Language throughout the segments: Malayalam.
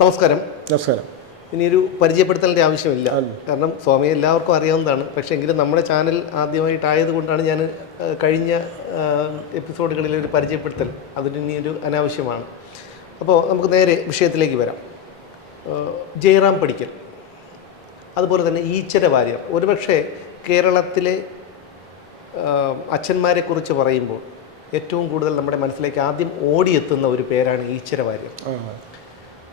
നമസ്കാരം. നമസ്കാരം. ഇനിയൊരു പരിചയപ്പെടുത്തലിന്റെ ആവശ്യമില്ല. കാരണം സ്വാമിയെ എല്ലാവർക്കും അറിയാവുന്നതാണ്. പക്ഷേ എങ്കിലും നമ്മുടെ ചാനൽ ആദ്യമായിട്ടായത് കൊണ്ടാണ് ഞാൻ കഴിഞ്ഞ എപ്പിസോഡുകളിൽ ഒരു പരിചയപ്പെടുത്തൽ. അതിന് ഇനിയൊരു അനാവശ്യമാണ്. അപ്പോൾ നമുക്ക് നേരെ വിഷയത്തിലേക്ക് വരാം. ജയറാം പടിക്കൽ. അതുപോലെ തന്നെ ഈച്ചര വാര്യർ ഒരുപക്ഷെ കേരളത്തിലെ അച്ഛന്മാരെക്കുറിച്ച് പറയുമ്പോൾ ഏറ്റവും കൂടുതൽ നമ്മുടെ മനസ്സിലേക്ക് ആദ്യം ഓടിയെത്തുന്ന ഒരു പേരാണ് ഈച്ചര വാര്യർ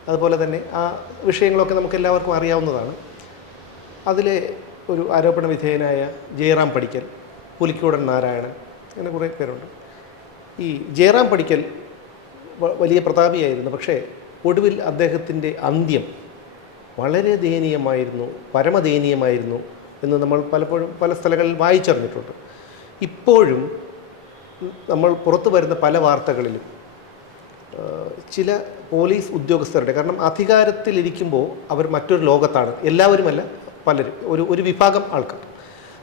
അതുപോലെ തന്നെ ആ വിഷയങ്ങളൊക്കെ നമുക്ക് എല്ലാവർക്കും അറിയാവുന്നതാണ്. അതിലെ ഒരു ആരോപണ വിധേയനായ ജയറാം പടിക്കൽ പുലിക്കോടൻ നാരായണൻ അങ്ങനെ കുറേ പേരുണ്ട്. ഈ ജയറാം പടിക്കൽ വലിയ പ്രതാപിയായിരുന്നു. പക്ഷേ ഒടുവിൽ അദ്ദേഹത്തിന്റെ അന്ത്യം വളരെ ദയനീയമായിരുന്നു പരമദയനീയമായിരുന്നു എന്ന് നമ്മൾ പലപ്പോഴും പല സ്ഥലങ്ങളിൽ വായിച്ചറിഞ്ഞിട്ടുണ്ട്. ഇപ്പോഴും നമ്മൾ പുറത്തു വരുന്ന പല വാർത്തകളിലും ചില പോലീസ് ഉദ്യോഗസ്ഥരുടെ കാരണം അധികാരത്തിലിരിക്കുമ്പോൾ അവർ മറ്റൊരു ലോകത്താണ്. എല്ലാവരുമല്ല പലരും. ഒരു ഒരു വിഭാഗം ആൾക്കാർ.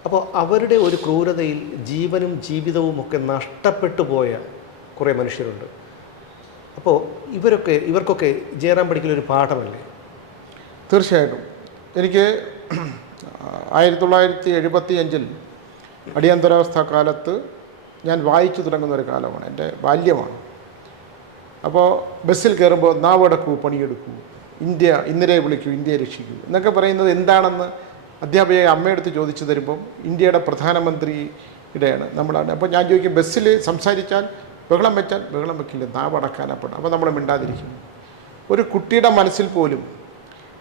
അപ്പോൾ അവരുടെ ഒരു ക്രൂരതയിൽ ജീവനും ജീവിതവും ഒക്കെ നഷ്ടപ്പെട്ടു പോയ കുറേ മനുഷ്യരുണ്ട്. അപ്പോൾ ഇവരൊക്കെ ഇവർക്കൊക്കെ ജയറാം പഠിക്കൽ ഒരു പാഠമല്ലേ? തീർച്ചയായിട്ടും. എനിക്ക് ആയിരത്തി തൊള്ളായിരത്തി എഴുപത്തി അഞ്ചിൽ അടിയന്തരാവസ്ഥ കാലത്ത് ഞാൻ വായിച്ചു തുടങ്ങുന്ന ഒരു കാലമാണ്. എന്റെ ബാല്യമാണ്. അപ്പോൾ ബസ്സിൽ കയറുമ്പോൾ നാവടക്കൂ പണിയെടുക്കൂ ഇന്ത്യ ഇന്ദിരയെ വിളിക്കൂ ഇന്ത്യയെ രക്ഷിക്കൂ എന്നൊക്കെ പറയുന്നത് എന്താണെന്ന് അധ്യാപകയെ അമ്മയെടുത്ത് ചോദിച്ചു തരുമ്പം ഇന്ത്യയുടെ പ്രധാനമന്ത്രിയുടെയാണ് നമ്മളാണ്. അപ്പോൾ ഞാൻ ചോദിക്കും ബസ്സിൽ സംസാരിച്ചാൽ ബഹളം വെച്ചാൽ ബഹളം വെക്കില്ല നാവടക്കാനപ്പെടും അപ്പോൾ നമ്മൾ മിണ്ടാതിരിക്കും ഒരു കുട്ടിയുടെ മനസ്സിൽ പോലും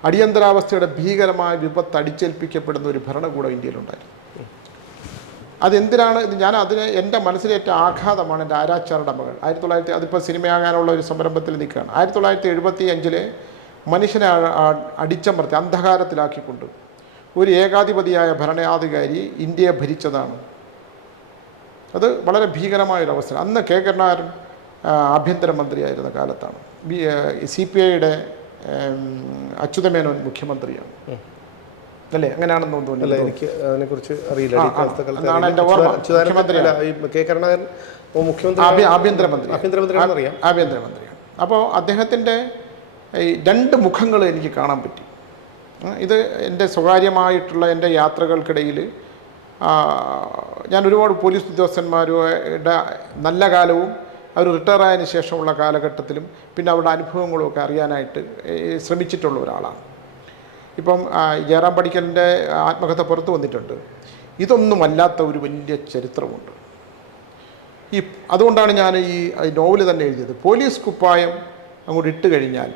അടിയന്തരാവസ്ഥയുടെ ഭീകരമായ വിപത്ത് അടിച്ചേൽപ്പിക്കപ്പെടുന്ന ഒരു ഭരണകൂടം ഇന്ത്യയിലുണ്ടായിരുന്നു. അതെന്തിനാണ് ഇത്? ഞാൻ അതിന് എന്റെ മനസ്സിലേറ്റ ആഘാതമാണ് എന്റെ ആരാച്ചാരുടെ മകൾ. ആയിരത്തി തൊള്ളായിരത്തി അതിപ്പോൾ സിനിമയാകാനുള്ള ഒരു സംരംഭത്തിൽ നിൽക്കുകയാണ്. ആയിരത്തി തൊള്ളായിരത്തി എഴുപത്തി അഞ്ചിലെ മനുഷ്യനെ അടിച്ചമർത്തി അന്ധകാരത്തിലാക്കിക്കൊണ്ട് ഒരു ഏകാധിപതിയായ ഭരണാധികാരി ഇന്ത്യയെ ഭരിച്ചതാണ്. അത് വളരെ ഭീകരമായൊരു അവസരം അന്ന് കെ. കരുണാകരൻ ആഭ്യന്തരമന്ത്രിയായിരുന്ന കാലത്താണ്. സി പി ഐയുടെ അച്യുതമേനോൻ മുഖ്യമന്ത്രിയാണ്. അല്ലേ? അങ്ങനെയാണെന്ന് തോന്നുന്നു തോന്നുന്നു എനിക്ക് അതിനെക്കുറിച്ച് അറിയില്ല. അല്ല, കെ കരുണാകരൻ മുഖ്യമന്ത്രി ആഭ്യന്തരമന്ത്രി. ആഭ്യന്തരമന്ത്രി അറിയാം. ആഭ്യന്തരമന്ത്രിയാണ്. അപ്പോൾ അദ്ദേഹത്തിന്റെ ഈ രണ്ട് മുഖങ്ങൾ എനിക്ക് കാണാൻ പറ്റി. ഇത് എന്റെ സ്വകാര്യമായിട്ടുള്ള എന്റെ യാത്രകൾക്കിടയിൽ ഞാൻ ഒരുപാട് പോലീസ് ഉദ്യോഗസ്ഥന്മാരുടെ നല്ല കാലവും അവർ റിട്ടയർ ആയതിനു ശേഷമുള്ള കാലഘട്ടത്തിലും പിന്നെ അവരുടെ അനുഭവങ്ങളും ഒക്കെ അറിയാനായിട്ട് ശ്രമിച്ചിട്ടുള്ള ഒരാളാണ്. ഇപ്പം ജയറാം പടിക്കലിന്റെ ആത്മകഥ പുറത്തു വന്നിട്ടുണ്ട്. ഇതൊന്നുമല്ലാത്ത ഒരു വലിയ ചരിത്രമുണ്ട്. ഈ അതുകൊണ്ടാണ് ഞാൻ ഈ നോവൽ തന്നെ എഴുതിയത്. പോലീസ് കുപ്പായം അങ്ങോട്ട് ഇട്ട് കഴിഞ്ഞാൽ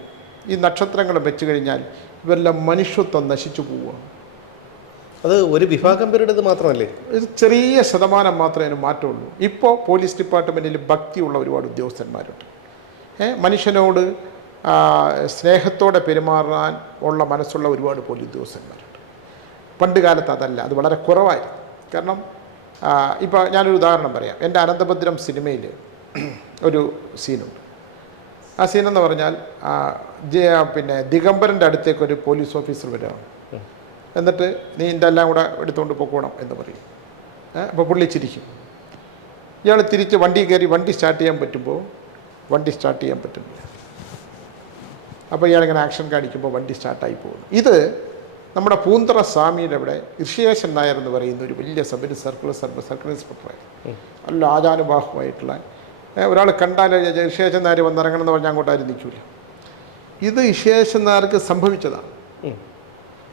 ഈ നക്ഷത്രങ്ങൾ വെച്ച് കഴിഞ്ഞാൽ ഇവരെല്ലാം മനുഷ്യത്വം നശിച്ചു പോവുക. അത് ഒരു വിഭാഗം പേരുടേത് മാത്രമല്ലേ? ഒരു ചെറിയ ശതമാനം മാത്രമേ അതിന് മാറ്റമുള്ളൂ. ഇപ്പോൾ പോലീസ് ഡിപ്പാർട്ട്മെന്റിൽ ഭക്തിയുള്ള ഒരുപാട് ഉദ്യോഗസ്ഥന്മാരുണ്ട്. മനുഷ്യനോട് സ്നേഹത്തോടെ പെരുമാറാൻ ഉള്ള മനസ്സുള്ള ഒരുപാട് പോലീസ് ഉദ്യോഗസ്ഥന്മാരുണ്ട്. പണ്ട് കാലത്ത് അതല്ല അത് വളരെ കുറവായിരുന്നു. കാരണം ഇപ്പോൾ ഞാനൊരു ഉദാഹരണം പറയാം. എന്റെ അനന്തഭദ്രം സിനിമയിൽ ഒരു സീനുണ്ട്. ആ സീനെന്ന് പറഞ്ഞാൽ പിന്നെ ദിഗംബരന്റെ അടുത്തേക്ക് ഒരു പോലീസ് ഓഫീസർ വരികയാണ്. എന്നിട്ട് നീ എന്റെ എല്ലാം കൂടെ എടുത്തുകൊണ്ട് പോക്കോണം എന്ന് പറയും. അപ്പോൾ പുള്ളി ചിരിക്കും. ഇയാൾ തിരിച്ച് വണ്ടി കയറി വണ്ടി സ്റ്റാർട്ട് ചെയ്യാൻ പറ്റുമ്പോൾ വണ്ടി സ്റ്റാർട്ട് ചെയ്യാൻ പറ്റുന്നില്ല. അപ്പോൾ ഇയാളിങ്ങനെ ആക്ഷൻ കാണിക്കുമ്പോൾ വണ്ടി സ്റ്റാർട്ടായി പോകുന്നു. ഇത് നമ്മുടെ പൂന്തറ സ്വാമിയുടെ അവിടെ ഋഷിയേശൻ നായർ എന്ന് പറയുന്ന ഒരു വലിയ സബ് സർക്കിൾ സർക്കിൾ സർക്കിൾ ഇൻസ്പെക്ടറായിരുന്നു നല്ല ആചാനുബാഹുമായിട്ടുള്ള ഒരാൾ കണ്ടാൽ ഋഷിയേശൻ നായർ വന്നിറങ്ങണം എന്ന് പറഞ്ഞാൽ അങ്ങോട്ട് ആരും നിൽക്കില്ല ഇത് ഋഷിയേശൻ നായർക്ക് സംഭവിച്ചതാണ്.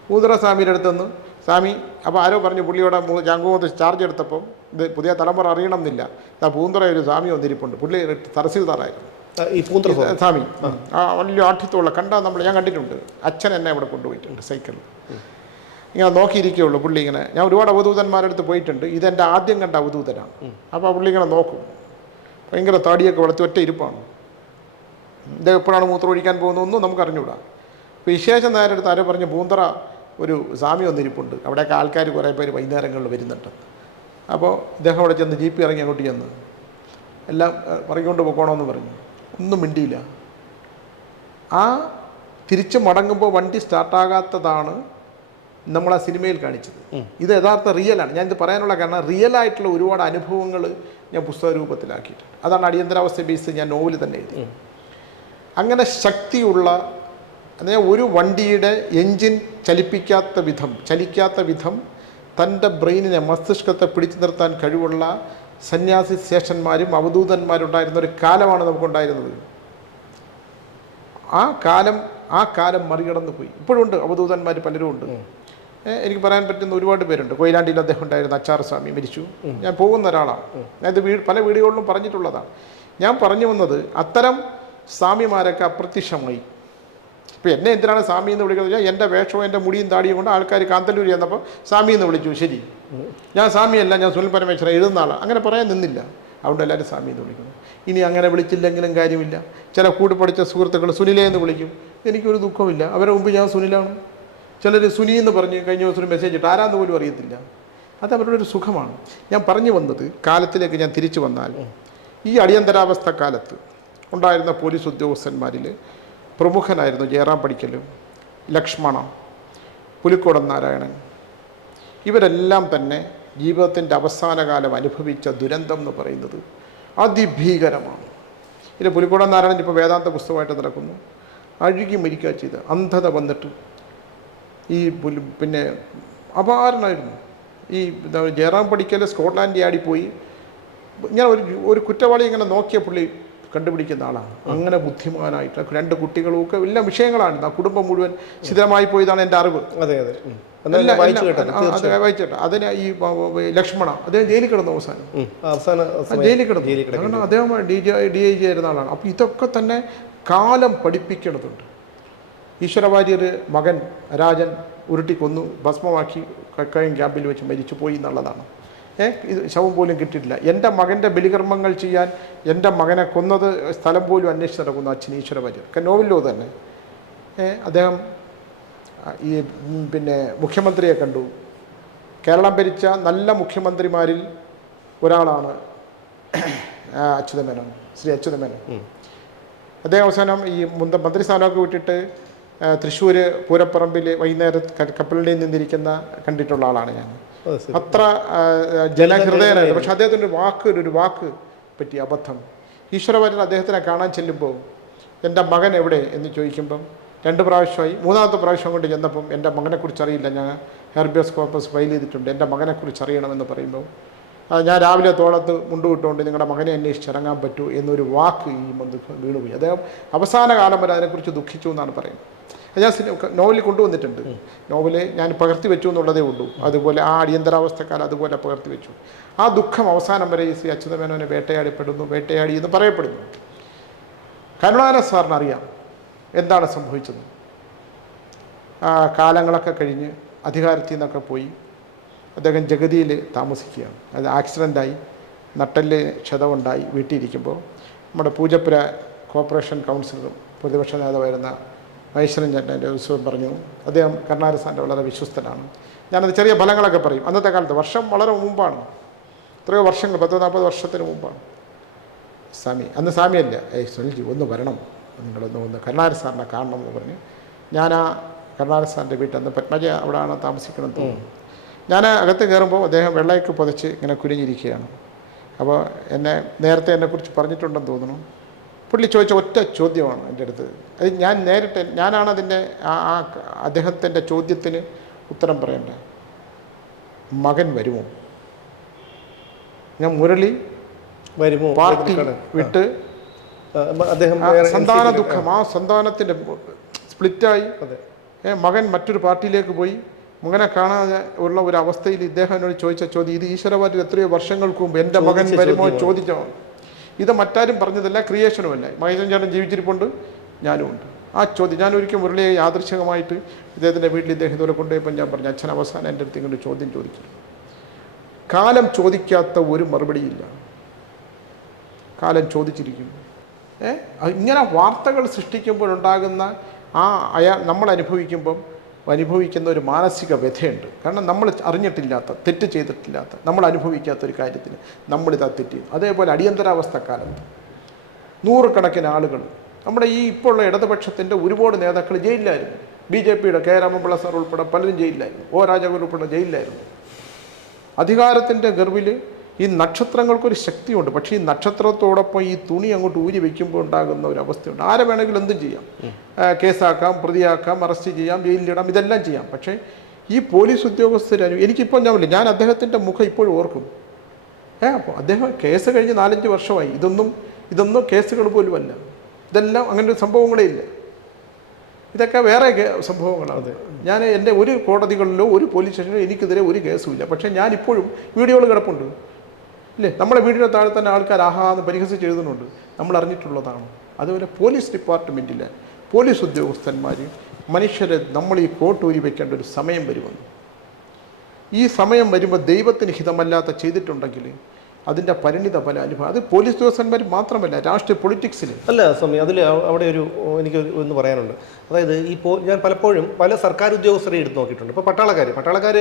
പൂന്തറ സ്വാമിയുടെ അടുത്ത് നിന്ന് സ്വാമി അപ്പോൾ ആരോ പറഞ്ഞു പുള്ളിയോടെ ജാങ്കുമത്ത് ചാർജ് എടുത്തപ്പം ഇത് പുതിയ തലമുറ അറിയണം എന്നില്ല. ആ പൂന്തറ ഒരു സ്വാമി വന്നിരിപ്പുണ്ട്. പുള്ളി തഹസീൽദാറായിരുന്നു. ഈ പൂന്തറ സ്വാമി. ആ. വലിയ ആഠ്യത്വമുള്ള കണ്ടാൽ നമ്മൾ ഞാൻ കണ്ടിട്ടുണ്ട്. അച്ഛൻ എന്നെ അവിടെ കൊണ്ടുപോയിട്ടുണ്ട് സൈക്കിളിൽ. ഇങ്ങനെ നോക്കിയിരിക്കുകയുള്ളൂ പുള്ളി ഇങ്ങനെ. ഞാൻ ഒരുപാട് അവധൂതന്മാരുടെ അടുത്ത് പോയിട്ടുണ്ട്. ഇതെന്റെ ആദ്യം കണ്ട അവധൂതനാണ്. അപ്പോൾ പുള്ളി ഇങ്ങനെ നോക്കും. ഭയങ്കര താടിയൊക്കെ വളർത്തി ഒറ്റ ഇരിപ്പാണ്. ഇദ്ദേഹം എപ്പോഴാണ് മൂത്രം ഒഴിക്കാൻ പോകുന്നതെന്നും നമുക്ക് അറിഞ്ഞുകൂടാ. അപ്പോൾ വിശേഷം നേരെ അടുത്ത് ആരോ പറഞ്ഞ് പൂന്തറ ഒരു സ്വാമി വന്നിരിപ്പുണ്ട്. അവിടെയൊക്കെ ആൾക്കാർ കുറേ പേര് വൈകുന്നേരങ്ങളിൽ വരുന്നുണ്ട്. അപ്പോൾ ഇദ്ദേഹം അവിടെ ചെന്ന് ജീപ്പ് ഇറങ്ങി അങ്ങോട്ട് ചെന്ന്. എല്ലാം പറഞ്ഞുകൊണ്ട് പോകണമെന്ന് പറഞ്ഞു. ഒന്നും മിണ്ടിയില്ല. ആ തിരിച്ചു മടങ്ങുമ്പോൾ വണ്ടി സ്റ്റാർട്ടാകാത്തതാണ് നമ്മൾ ആ സിനിമയിൽ കാണിച്ചത്. ഇത് യഥാർത്ഥ റിയലാണ് ഞാൻ ഇത് പറയാനുള്ള കാരണം റിയൽ ആയിട്ടുള്ള ഒരുപാട് അനുഭവങ്ങൾ ഞാൻ പുസ്തക രൂപത്തിലാക്കിയിട്ടുണ്ട്. അതാണ് അടിയന്തരാവസ്ഥ ബേസ് ഞാൻ നോവൽ തന്നെ എഴുതി അങ്ങനെ ശക്തിയുള്ള അതായത് ഒരു വണ്ടിയുടെ എൻജിൻ ചലിപ്പിക്കാത്ത വിധം ചലിക്കാത്ത വിധം തന്റെ ബ്രെയിനിനെ മസ്തിഷ്കത്തെ പിടിച്ചു നിർത്താൻ കഴിവുള്ള സന്യാസി ശേഷന്മാരും അവധൂതന്മാരും ഉണ്ടായിരുന്ന ഒരു കാലമാണ് നമുക്കുണ്ടായിരുന്നത്. ആ കാലം ആ കാലം മറികടന്നു പോയി ഇപ്പോഴുണ്ട് അവധൂതന്മാർ പലരും ഉണ്ട് എനിക്ക് പറയാൻ പറ്റുന്ന ഒരുപാട് പേരുണ്ട്. കൊയിലാണ്ടിയിൽ അദ്ദേഹം ഉണ്ടായിരുന്ന അച്ചാർ സ്വാമി മരിച്ചു ഞാൻ പോകുന്ന ഒരാളാണ്. ഞാനിത് വീ പല വീടുകളിലും പറഞ്ഞിട്ടുള്ളതാണ്. ഞാൻ പറഞ്ഞു വന്നത് അത്തരം സ്വാമിമാരൊക്കെ അപ്രത്യക്ഷമായി. ഇപ്പോൾ എന്നെ എന്തിനാണ് സ്വാമി എന്ന് വിളിക്കുന്നത്? എന്റെ വേഷവും എന്റെ മുടിയും താടിയും കൊണ്ട് ആൾക്കാർ കാന്തല്ലൂർ ചെന്നപ്പോൾ സ്വാമി എന്ന് വിളിച്ചു. ശരി. ഞാൻ സ്വാമിയല്ല ഞാൻ സുനിൽ പരമേശ്വര എഴുതുന്ന ആളാണ് അങ്ങനെ പറയാൻ നിന്നില്ല. അതുകൊണ്ട് എല്ലാവരും സ്വാമി എന്ന് വിളിക്കുന്നു. ഇനി അങ്ങനെ വിളിച്ചില്ലെങ്കിലും കാര്യമില്ല. ചില കൂടി പഠിച്ച സുഹൃത്തുക്കൾ സുനിലേ എന്ന് വിളിക്കും. എനിക്കൊരു ദുഃഖമില്ല അവരെ മുമ്പ് ഞാൻ സുനിലാണ്. ചിലർ സുനി എന്ന് പറഞ്ഞ് കഴിഞ്ഞ ദിവസം മെസ്സേജ് ഇട്ട് ആരാന്ന് പോലും അറിയത്തില്ല. അത് അവരുടെ ഒരു സുഖമാണ്. ഞാൻ പറഞ്ഞു വന്നത് കാലത്തിലേക്ക് ഞാൻ തിരിച്ചു വന്നാൽ ഈ അടിയന്തരാവസ്ഥ കാലത്ത് ഉണ്ടായിരുന്ന പോലീസ് ഉദ്യോഗസ്ഥന്മാരിൽ പ്രമുഖനായിരുന്നു ജയറാം പടിക്കലും ലക്ഷ്മണ പുലിക്കോടൻ നാരായണൻ. ഇവരെല്ലാം തന്നെ ജീവിതത്തിന്റെ അവസാനകാലം അനുഭവിച്ച ദുരന്തം എന്ന് പറയുന്നത് അതിഭീകരമാണ്. ഇത് പുലിക്കോടൻ നാരായണൻ ഇപ്പോൾ വേദാന്ത പുസ്തകമായിട്ട് നടക്കുന്നു. അഴുകി മരിക്കുക ചെയ്ത് അന്ധത വന്നിട്ട് ഈ പുലി പിന്നെ അപാരനായിരുന്നു. ഈ ജയറാം പഠിക്കൽ സ്കോട്ട്ലാൻഡ് യാർഡിൽ പോയി ഞാൻ ഒരു ഒരു കുറ്റവാളി ഇങ്ങനെ നോക്കിയ പുള്ളി കണ്ടുപിടിക്കുന്ന ആളാണ്. അങ്ങനെ ബുദ്ധിമാനായിട്ട് രണ്ട് കുട്ടികളും ഒക്കെ എല്ലാം വിഷയങ്ങളാണ്. ആ കുടുംബം മുഴുവൻ ശിഥിലമായി പോയതാണ് എന്റെ അറിവ്. അതെ അതെ. വായിച്ചു അതിന് ഈ ലക്ഷ്മണ അദ്ദേഹം ജയിലിൽ കിടന്നു അവസാനം. അവസാന ജയിലിൽ കിടന്നു. കാരണം അദ്ദേഹം D G D I G ആയിരുന്ന ആളാണ്. അപ്പോൾ ഇതൊക്കെ തന്നെ കാലം പഠിപ്പിക്കേണ്ടതുണ്ട്. ഈശ്വരവാര്യർ മകൻ രാജൻ ഉരുട്ടി കൊന്നു ഭസ്മമാക്കി കക്കയം ക്യാമ്പിൽ വെച്ച് മരിച്ചു പോയി എന്നുള്ളതാണ്. ഏ ഇത് ശവം പോലും കിട്ടിയിട്ടില്ല. എന്റെ മകന്റെ ബലികർമ്മങ്ങൾ ചെയ്യാൻ എന്റെ മകനെ കൊന്നത് സ്ഥലം പോലും അന്വേഷിച്ച് നടക്കുന്നു അച്ഛൻ ഈശ്വരവാര്യർ. നോവലിലോ തന്നെ. അദ്ദേഹം ഈ പിന്നെ മുഖ്യമന്ത്രിയെ കണ്ടു. കേരളം ഭരിച്ച നല്ല മുഖ്യമന്ത്രിമാരിൽ ഒരാളാണ് അച്യുതമേനോൻ ശ്രീ അച്യുതമേനോൻ. അദ്ദേഹം അവസാനം ഈ മുന്ത മന്ത്രിസ്ഥാനമൊക്കെ വിട്ടിട്ട് തൃശ്ശൂർ പൂരപ്പറമ്പിൽ വൈകുന്നേരം കപ്പലിൽ നിന്നിരിക്കുന്ന കണ്ടിട്ടുള്ള ആളാണ് ഞാൻ. അത്ര ജനഹൃദയനായിരുന്നു. പക്ഷെ അദ്ദേഹത്തിന്റെ വാക്ക് ഒരു വാക്ക് പറ്റി അബദ്ധം. ഈശ്വരവരൻ അദ്ദേഹത്തിനെ കാണാൻ ചെല്ലുമ്പോൾ എന്റെ മകൻ എവിടെ? എന്ന് ചോദിക്കുമ്പം രണ്ട് പ്രാവശ്യമായി മൂന്നാമത്തെ പ്രാവശ്യം കൊണ്ട് ചെന്നപ്പം എന്റെ മകനെക്കുറിച്ച് അറിയില്ല. ഞാൻ ഹെർബിയസ് കോപ്പസ് ഫയൽ ചെയ്തിട്ടുണ്ട്. എന്റെ മകനെക്കുറിച്ച് അറിയണമെന്ന് പറയുമ്പോൾ ഞാൻ രാവിലെ തോളത്ത് മുണ്ടുവിട്ടുകൊണ്ട് നിങ്ങളുടെ മകനെ അന്വേഷിച്ച് ഇറങ്ങാൻ പറ്റൂ എന്നൊരു വാക്ക് ഈ മന്ത് വീണുപോയി. അദ്ദേഹം അവസാന കാലം വരെ അതിനെക്കുറിച്ച് ദുഃഖിച്ചു എന്നാണ് പറയുന്നത്. ഞാൻ നോവലിൽ കൊണ്ടുവന്നിട്ടുണ്ട്. നോവൽ ഞാൻ പകർത്തി വെച്ചു എന്നുള്ളതേ ഉള്ളൂ. അതുപോലെ ആ അടിയന്തരാവസ്ഥക്കാർ അതുപോലെ പകർത്തി വെച്ചു. ആ ദുഃഖം അവസാനം വരെ ശ്രീ അച്യുതമേനോനെ വേട്ടയാടിപ്പെടുന്നു വേട്ടയാടി എന്ന് പറയപ്പെടുന്നു. കരുണാകരൻ സാറിന് അറിയാം. എന്താണ് സംഭവിച്ചത്? കാലങ്ങളൊക്കെ കഴിഞ്ഞ് അധികാരത്തിൽ നിന്നൊക്കെ പോയി അദ്ദേഹം ജഗതിയിൽ താമസിക്കുകയാണ്. അത് ആക്സിഡന്റായി നട്ടൽ ക്ഷതമുണ്ടായി വീട്ടിലിരിക്കുമ്പോൾ നമ്മുടെ പൂജപ്പുര കോർപ്പറേഷൻ കൗൺസിലറും പ്രതിപക്ഷ നേതാവായിരുന്ന മഹേശ്വരൻ ചേട്ടൻ ഉത്സവം പറഞ്ഞു അദ്ദേഹം കരുണാരസാന്റെ വളരെ വിശ്വസ്തനാണ്. ഞാനത് ചെറിയ ഫലങ്ങളൊക്കെ പറയും. അന്നത്തെ കാലത്ത് വർഷം വളരെ മുമ്പാണ്. എത്രയോ വർഷങ്ങൾ പത്ത് നാൽപ്പത് വർഷത്തിന് മുമ്പാണ്. സ്വാമി അന്ന് സ്വാമിയല്ല ഏയ് സുനിൽജി ഒന്ന് വരണം. നിങ്ങളൊന്ന് ഒന്ന് കരുണാകരൻ സാറിനെ കാണണം എന്ന് പറഞ്ഞ്. ഞാൻ ആ കരുണാകരൻ സാറിന്റെ വീട്ടിൽ അന്ന് പത്മജ അവിടെയാണ് താമസിക്കണം എന്ന് തോന്നുന്നു ഞാൻ അകത്ത് കയറുമ്പോൾ അദ്ദേഹം വെള്ളയൊക്കെ പുതച്ച് ഇങ്ങനെ കുനിഞ്ഞിരിക്കുകയാണ്. അപ്പോൾ എന്നെ നേരത്തെ എന്നെക്കുറിച്ച് പറഞ്ഞിട്ടുണ്ടെന്ന് തോന്നുന്നു. പുള്ളി ചോദിച്ച ഒറ്റ ചോദ്യമാണ് എന്റെ അടുത്ത്. അത് ഞാൻ നേരിട്ട് ഞാനാണ് അതിന്റെ ആ ആ അദ്ദേഹത്തിന്റെ ചോദ്യത്തിന് ഉത്തരം പറയേണ്ടത്. മകൻ വരുമോ? ഞാൻ മുരളി വരുമോ? പാർട്ടി വിട്ട് അദ്ദേഹം സന്താന ദുഃഖം. ആ. സന്താനത്തിന്റെ സ്പ്ലിറ്റായി. അതെ. മകൻ മറ്റൊരു പാർട്ടിയിലേക്ക് പോയി. മകനെ കാണാതെ ഉള്ള ഒരു അവസ്ഥയിൽ ഇദ്ദേഹം എന്നോട് ചോദിച്ച ചോദ്യം ഇത് ഈശ്വരവാര്യർ എത്രയോ വർഷങ്ങൾക്ക് മുമ്പ് എന്റെ മകൻ വരുമോ. ചോദിച്ചോ ഇത് മറ്റാരും പറഞ്ഞതല്ല ക്രിയേഷനുമല്ല. മഹേശൻ ചേട്ടൻ ജീവിച്ചിരിപ്പുണ്ട് ഞാനും ഉണ്ട്. ആ ചോദ്യം ഞാൻ ഒരിക്കൽ മുരളിയെ യാദൃശ്ചികമായിട്ട് ഇദ്ദേഹത്തിന്റെ വീട്ടിൽ ഇദ്ദേഹം ഇതുപോലെ കൊണ്ടുപോയപ്പോൾ ഞാൻ പറഞ്ഞു അച്ഛൻ അവസാനം എന്റെ അടുത്ത് ഇങ്ങനെ ചോദ്യം ചോദിച്ചു കാലം ചോദിക്കാത്ത ഒരു മറുപടിയില്ല. കാലം ചോദിച്ചിരിക്കും ഏ അത് ഇങ്ങനെ വാർത്തകൾ സൃഷ്ടിക്കുമ്പോഴുണ്ടാകുന്ന ആ അയാൾ നമ്മൾ അനുഭവിക്കുമ്പം അനുഭവിക്കുന്ന ഒരു മാനസിക വ്യഥയുണ്ട്. കാരണം നമ്മൾ അറിഞ്ഞിട്ടില്ലാത്ത തെറ്റ് ചെയ്തിട്ടില്ലാത്ത നമ്മൾ അനുഭവിക്കാത്ത ഒരു കാര്യത്തിന് നമ്മളിതാ തെറ്റി അതേപോലെ അടിയന്തരാവസ്ഥ കാലത്ത്. നൂറുകണക്കിന് ആളുകൾ. നമ്മുടെ ഈ ഇപ്പോൾ ഉള്ള ഇടതുപക്ഷത്തിന്റെ ഒരുപാട് നേതാക്കൾ ജയിലിലായിരുന്നു. ബി ജെ പിയുടെ കെ രാമപിള്ള സാർ ഉൾപ്പെടെ പലരും ജയിലിലായിരുന്നു. ഒ രാജഗോപാൽ ഉൾപ്പെടെ ജയിലിലായിരുന്നു. അധികാരത്തിന്റെ ഗർവിൽ ഈ നക്ഷത്രങ്ങൾക്കൊരു ശക്തിയുണ്ട്. പക്ഷേ ഈ നക്ഷത്രത്തോടൊപ്പം ഈ തുണി അങ്ങോട്ട് ഊരി വയ്ക്കുമ്പോൾ ഉണ്ടാകുന്ന ഒരു അവസ്ഥയുണ്ട്. ആരെ വേണമെങ്കിലും എന്തും ചെയ്യാം. കേസാക്കാം പ്രതിയാക്കാം അറസ്റ്റ് ചെയ്യാം ജയിലിലിടാം ഇതെല്ലാം ചെയ്യാം. പക്ഷേ ഈ പോലീസ് ഉദ്യോഗസ്ഥരും എനിക്കിപ്പോൾ ഞാൻ ഞാൻ അദ്ദേഹത്തിന്റെ മുഖം ഇപ്പോഴും ഓർക്കും. ഏ അപ്പോൾ അദ്ദേഹം കേസ് കഴിഞ്ഞ് നാലഞ്ച് വർഷമായി. ഇതൊന്നും ഇതൊന്നും കേസുകൾ പോലും അല്ല ഇതെല്ലാം അങ്ങനെ ഒരു സംഭവങ്ങളേ ഇല്ല. ഇതൊക്കെ വേറെ സംഭവങ്ങളാണ്. ഞാൻ എന്റെ ഒരു കോടതികളിലോ ഒരു പോലീസ് സ്റ്റേഷനിലോ എനിക്കെതിരെ ഒരു കേസുമില്ല പക്ഷേ ഞാൻ ഇപ്പോഴും വീഡിയോകൾ കിടപ്പുണ്ട്. ഇല്ലേ? നമ്മുടെ വീടിന്റെ താഴെ തന്നെ ആൾക്കാർ ആഹാന്ന് പരിഹസിച്ച് എഴുതുന്നുണ്ട്. നമ്മൾ അറിഞ്ഞിട്ടുള്ളതാണ്. അതുപോലെ പോലീസ് ഡിപ്പാർട്ട്മെന്റിൽ പോലീസ് ഉദ്യോഗസ്ഥന്മാർ മനുഷ്യരെ നമ്മൾ ഈ കോട്ടൂരി വെക്കേണ്ട ഒരു സമയം വരുമെന്ന്. ഈ സമയം വരുമ്പോൾ ദൈവത്തിന് ഹിതമല്ലാത്ത ചെയ്തിട്ടുണ്ടെങ്കിൽ അതിന്റെ പരിണിത ഫല അനുഭവം. അത് പോലീസ് ഉദ്യോഗസ്ഥന്മാർ മാത്രമല്ല രാഷ്ട്രീയ പൊളിറ്റിക്സിൽ അല്ല സ്വാമി അതിൽ അവിടെ ഒരു എനിക്ക് ഒന്ന് പറയാനുണ്ട്. അതായത് ഈ പോ ഞാൻ പലപ്പോഴും പല സർക്കാർ ഉദ്യോഗസ്ഥരെ എടുത്ത് നോക്കിയിട്ടുണ്ട്. ഇപ്പോൾ പട്ടാളക്കാർ പട്ടാളക്കാർ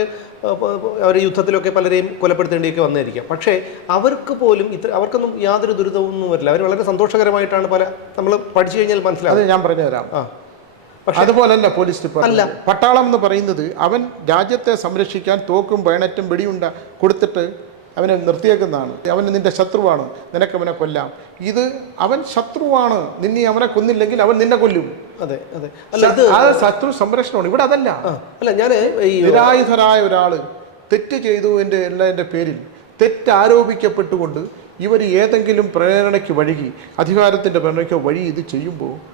അവർ യുദ്ധത്തിലൊക്കെ പലരെയും കൊലപ്പെടുത്തേണ്ടിയൊക്കെ വന്നിരിക്കാം പക്ഷേ അവർക്ക് പോലും ഇത്ര അവർക്കൊന്നും യാതൊരു ദുരിതമൊന്നും വരില്ല. അവർ വളരെ സന്തോഷകരമായിട്ടാണ് പല നമ്മൾ പഠിച്ചു കഴിഞ്ഞാൽ അത് ഞാൻ പറഞ്ഞു പറഞ്ഞുതരാം ആ. അതുപോലല്ല പോലീസ് അല്ല. പട്ടാളം എന്ന് പറയുന്നത് അവൻ രാജ്യത്തെ സംരക്ഷിക്കാൻ തോക്കും ബയണറ്റും വെടിയുണ്ട കൊടുത്തിട്ട് അവനെ നിർത്തിയേക്കുന്നതാണ്. അവൻ നിന്റെ ശത്രുവാണ്. നിനക്ക് അവനെ കൊല്ലാം. ഇത് അവൻ ശത്രുവാണ്. നിന്നെ അവനെ കൊന്നില്ലെങ്കിൽ അവൻ നിന്നെ കൊല്ലും. അതെ അതെ. അല്ല ഇത് ആ ശത്രു സംരക്ഷണമാണ്. ഇവിടെ അതല്ല. അല്ല ഞാൻ ഈ നിരായുധരായ ഒരാൾ തെറ്റ് ചെയ്തു എന്റെ എന്നതിന്റെ പേരിൽ തെറ്റാരോപിക്കപ്പെട്ടുകൊണ്ട് ഇവർ ഏതെങ്കിലും പ്രേരണയ്ക്ക് വഴുകി അധികാരത്തിന്റെ പ്രേരണയ്ക്ക് വഴി ഇത് ചെയ്യുമ്പോൾ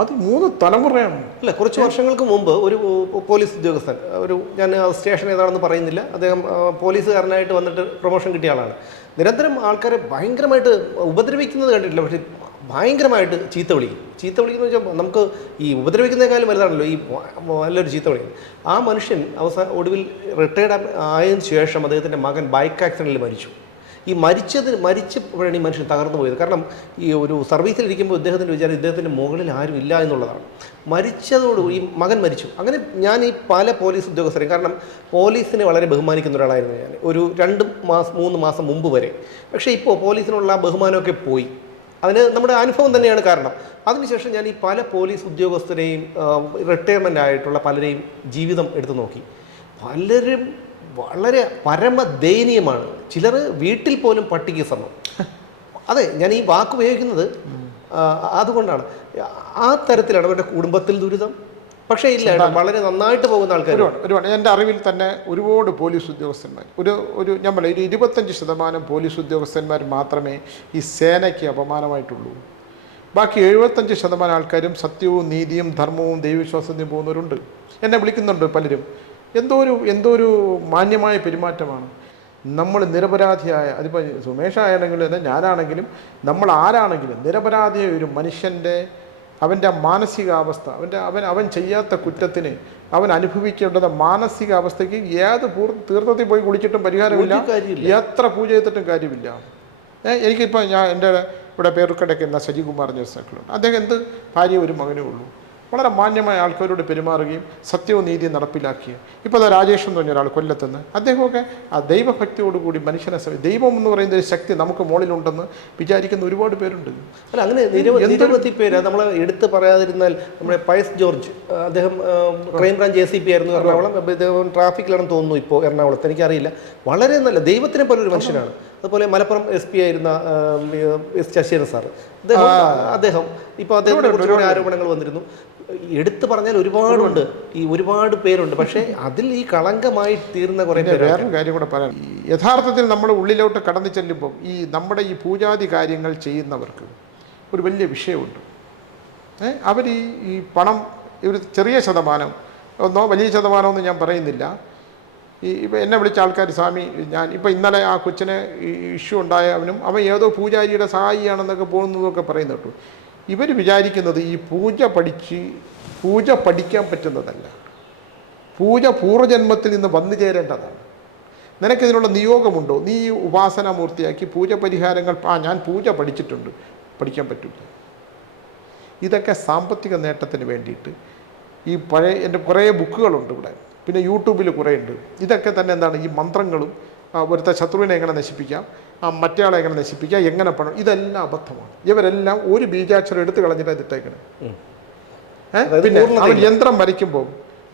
അത് മൂന്ന് തലമുറയാണ്. അല്ല കുറച്ച് വർഷങ്ങൾക്ക് മുമ്പ് ഒരു പോലീസ് ഉദ്യോഗസ്ഥൻ ഒരു ഞാൻ സ്റ്റേഷൻ ഏതാണെന്ന് പറയുന്നില്ല. അദ്ദേഹം പോലീസുകാരനായിട്ട് വന്നിട്ട് പ്രൊമോഷൻ കിട്ടിയ ആളാണ്. നിരന്തരം ആൾക്കാരെ ഭയങ്കരമായിട്ട് ഉപദ്രവിക്കുന്നത് കണ്ടിട്ടില്ല പക്ഷേ ഭയങ്കരമായിട്ട് ചീത്ത വിളിക്കും. ചീത്ത വിളിക്കുന്ന വെച്ചാൽ നമുക്ക് ഈ ഉപദ്രവിക്കുന്നതിനേക്കാളും വലുതാണല്ലോ ഈ നല്ലൊരു ചീത്ത വിളിക്കുന്നത് ആ മനുഷ്യൻ അവസാനം ഒടുവിൽ റിട്ടയർഡ് ആയതിനു ശേഷം അദ്ദേഹത്തിന്റെ മകൻ ബൈക്ക് ആക്സിഡന്റിൽ മരിച്ചു. ഈ മരിച്ചതിന് മരിച്ചപ്പോഴാണ് ഈ മനുഷ്യൻ തകർന്നു പോയത്. കാരണം ഈ ഒരു സർവീസിലിരിക്കുമ്പോൾ ഇദ്ദേഹത്തിന്റെ വിചാരം ഇദ്ദേഹത്തിന്റെ മുകളിൽ ആരും ഇല്ല എന്നുള്ളതാണ്. മരിച്ചതോട് ഈ മകൻ മരിച്ചു. അങ്ങനെ ഞാൻ ഈ പല പോലീസ് ഉദ്യോഗസ്ഥരെയും കാരണം പോലീസിനെ വളരെ ബഹുമാനിക്കുന്ന ഒരാളായിരുന്നു ഞാൻ. ഒരു രണ്ട് മാസം മൂന്ന് മാസം മുമ്പ് വരെ. പക്ഷേ ഇപ്പോൾ പോലീസിനുള്ള ആ ബഹുമാനമൊക്കെ പോയി. അതിന് നമ്മുടെ അനുഭവം തന്നെയാണ് കാരണം. അതിനുശേഷം ഞാൻ ഈ പല പോലീസ് ഉദ്യോഗസ്ഥരെയും റിട്ടയർമെന്റ് ആയിട്ടുള്ള പലരെയും ജീവിതം എടുത്തു നോക്കി. പലരും വളരെ പരമദയനീയമാണ്. ചിലർ വീട്ടിൽ പോലും പട്ടിക്ക് സമം. അതെ ഞാൻ ഈ വാക്ക് ഉപയോഗിക്കുന്നത് അതുകൊണ്ടാണ്. ആ തരത്തിലാണ് അവരുടെ കുടുംബത്തിൽ ദുരിതം. പക്ഷേ ഇല്ല വളരെ നന്നായിട്ട് പോകുന്ന ആൾക്കാർ ഒരുപാട് ഒരുപാട് എന്റെ അറിവിൽ തന്നെ ഒരുപാട് പോലീസ് ഉദ്യോഗസ്ഥന്മാർ. ഒരു ഒരു ഞാൻ പറയാം ഒരു ഇരുപത്തഞ്ച് ശതമാനം പോലീസ് ഉദ്യോഗസ്ഥന്മാർ മാത്രമേ ഈ സേനയ്ക്ക് അപമാനമായിട്ടുള്ളൂ. ബാക്കി എഴുപത്തഞ്ച് ശതമാനം ആൾക്കാരും സത്യവും നീതിയും ധർമ്മവും ദൈവവിശ്വാസത്തിനും പോകുന്നവരുണ്ട്. എന്നെ വിളിക്കുന്നുണ്ട് പലരും. എന്തോ ഒരു എന്തോ ഒരു മാന്യമായ പെരുമാറ്റമാണ്. നമ്മൾ നിരപരാധിയായ അതിപ്പോൾ സുമേഷായാലെങ്കിലും അല്ല ഞാനാണെങ്കിലും നമ്മൾ ആരാണെങ്കിലും നിരപരാധിയായ ഒരു മനുഷ്യന്റെ അവന്റെ മാനസികാവസ്ഥ അവന്റെ അവൻ അവൻ ചെയ്യാത്ത കുറ്റത്തിന് അവൻ അനുഭവിക്കേണ്ടത് മാനസികാവസ്ഥയ്ക്ക് ഏത് പൂർ തീർത്ഥത്തിൽ പോയി കുളിച്ചിട്ടും പരിഹാരമില്ല. എത്ര പൂജ ചെയ്തിട്ടും കാര്യമില്ല. എനിക്കിപ്പോൾ ഞാൻ എന്റെ ഇവിടെ പേരുക്കടയ്ക്കുന്ന സജികുമാർ എന്ന സൈക്കിളുണ്ട് അദ്ദേഹം എന്ത് ഭാര്യ ഒരു മകനേ ഉള്ളൂ. വളരെ മാന്യമായ ആൾക്കാരോട് പെരുമാറുകയും സത്യവും നീതിയും നടപ്പിലാക്കുകയും. ഇപ്പോൾ അതാ രാജേഷ് എന്ന് പറഞ്ഞ ഒരാൾ കൊല്ലത്തുനിന്ന് അദ്ദേഹമൊക്കെ ആ ദൈവഭക്തിയോടുകൂടി മനുഷ്യനെ ദൈവം എന്ന് പറയുന്ന ഒരു ശക്തി നമുക്ക് മുകളിലുണ്ടെന്ന് വിചാരിക്കുന്ന ഒരുപാട് പേരുണ്ട്. അല്ല അങ്ങനെ നിരവധി പേര് നമ്മൾ എടുത്ത് പറയാതിരുന്നാൽ നമ്മുടെ പയസ് ജോർജ് അദ്ദേഹം crime branch A C P ആയിരുന്നു എറണാകുളം. അദ്ദേഹം ട്രാഫിക്കിലാണെന്ന് തോന്നുന്നു ഇപ്പോൾ എറണാകുളത്ത്. എനിക്കറിയില്ല. വളരെ നല്ല ദൈവത്തിനെ പോലെ ഒരു മനുഷ്യനാണ്. അതുപോലെ മലപ്പുറം എസ് പി ആയിരുന്ന എസ് ശശീന്ദ്രൻ സാർ. അദ്ദേഹം അദ്ദേഹം ഇപ്പോൾ അദ്ദേഹത്തിനെ കുറിച്ച് ആരോപണങ്ങൾ വന്നിരുന്നു. എടുത്തു പറഞ്ഞാൽ ഒരുപാടുണ്ട്. ഈ ഒരുപാട് പേരുണ്ട്. പക്ഷേ അതിൽ ഈ കളങ്കമായി തീർന്ന കുറേ വേറൊരു കാര്യം കൂടെ പറയാം. യഥാർത്ഥത്തിൽ നമ്മൾ ഉള്ളിലോട്ട് കടന്നു ചെല്ലുമ്പോൾ ഈ നമ്മുടെ ഈ പൂജാതി കാര്യങ്ങൾ ചെയ്യുന്നവർക്ക് ഒരു വലിയ വിഷയമുണ്ട്. അവർ ഈ ഈ പണം ഒരു ചെറിയ ശതമാനം ഒന്നോ വലിയ ശതമാനമൊന്നും ഞാൻ പറയുന്നില്ല. ഈ ഇപ്പം എന്നെ വിളിച്ച ആൾക്കാർ സ്വാമി ഞാൻ ഇപ്പം ഇന്നലെ ആ കൊച്ചിന് ഇഷ്യൂ ഉണ്ടായവനും അവൻ ഏതോ പൂജാരിയുടെ സഹായിയാണെന്നൊക്കെ പോകുന്നതൊക്കെ പറയുന്ന കേട്ടു. ഇവർ വിചാരിക്കുന്നത് ഈ പൂജ പഠിച്ച് പൂജ പഠിക്കാൻ പറ്റുന്നതല്ല. പൂജ പൂർവജന്മത്തിൽ നിന്ന് വന്നു ചേരേണ്ടതാണ്. നിനക്കിതിനുള്ള നിയോഗമുണ്ടോ? നീ ഈ ഉപാസന മൂർത്തിയാക്കി പൂജ പരിഹാരങ്ങൾ ആ ഞാൻ പൂജ പഠിച്ചിട്ടുണ്ട്. പഠിക്കാൻ പറ്റില്ല ഇതൊക്കെ സാമ്പത്തിക നേട്ടത്തിന് വേണ്ടിയിട്ട് ഈ പഴയ എന്റെ കുറേ ബുക്കുകളുണ്ട് ഇവിടെ. പിന്നെ യൂട്യൂബിൽ കുറേ ഉണ്ട് ഇതൊക്കെ തന്നെ എന്താണ് ഈ മന്ത്രങ്ങളും ഒരുത്ത ശത്രുവിനെ എങ്ങനെ നശിപ്പിക്കാം ആ മറ്റേയാളെ എങ്ങനെ നശിപ്പിക്കാം എങ്ങനെ പണം ഇതെല്ലാം അബദ്ധമാണ്. ഇവരെല്ലാം ഒരു ബീജാക്ഷരം എടുത്ത് കളഞ്ഞിട്ട് ഇതിട്ടേക്കണേ പിന്നെ അവൻ യന്ത്രം വരയ്ക്കുമ്പോൾ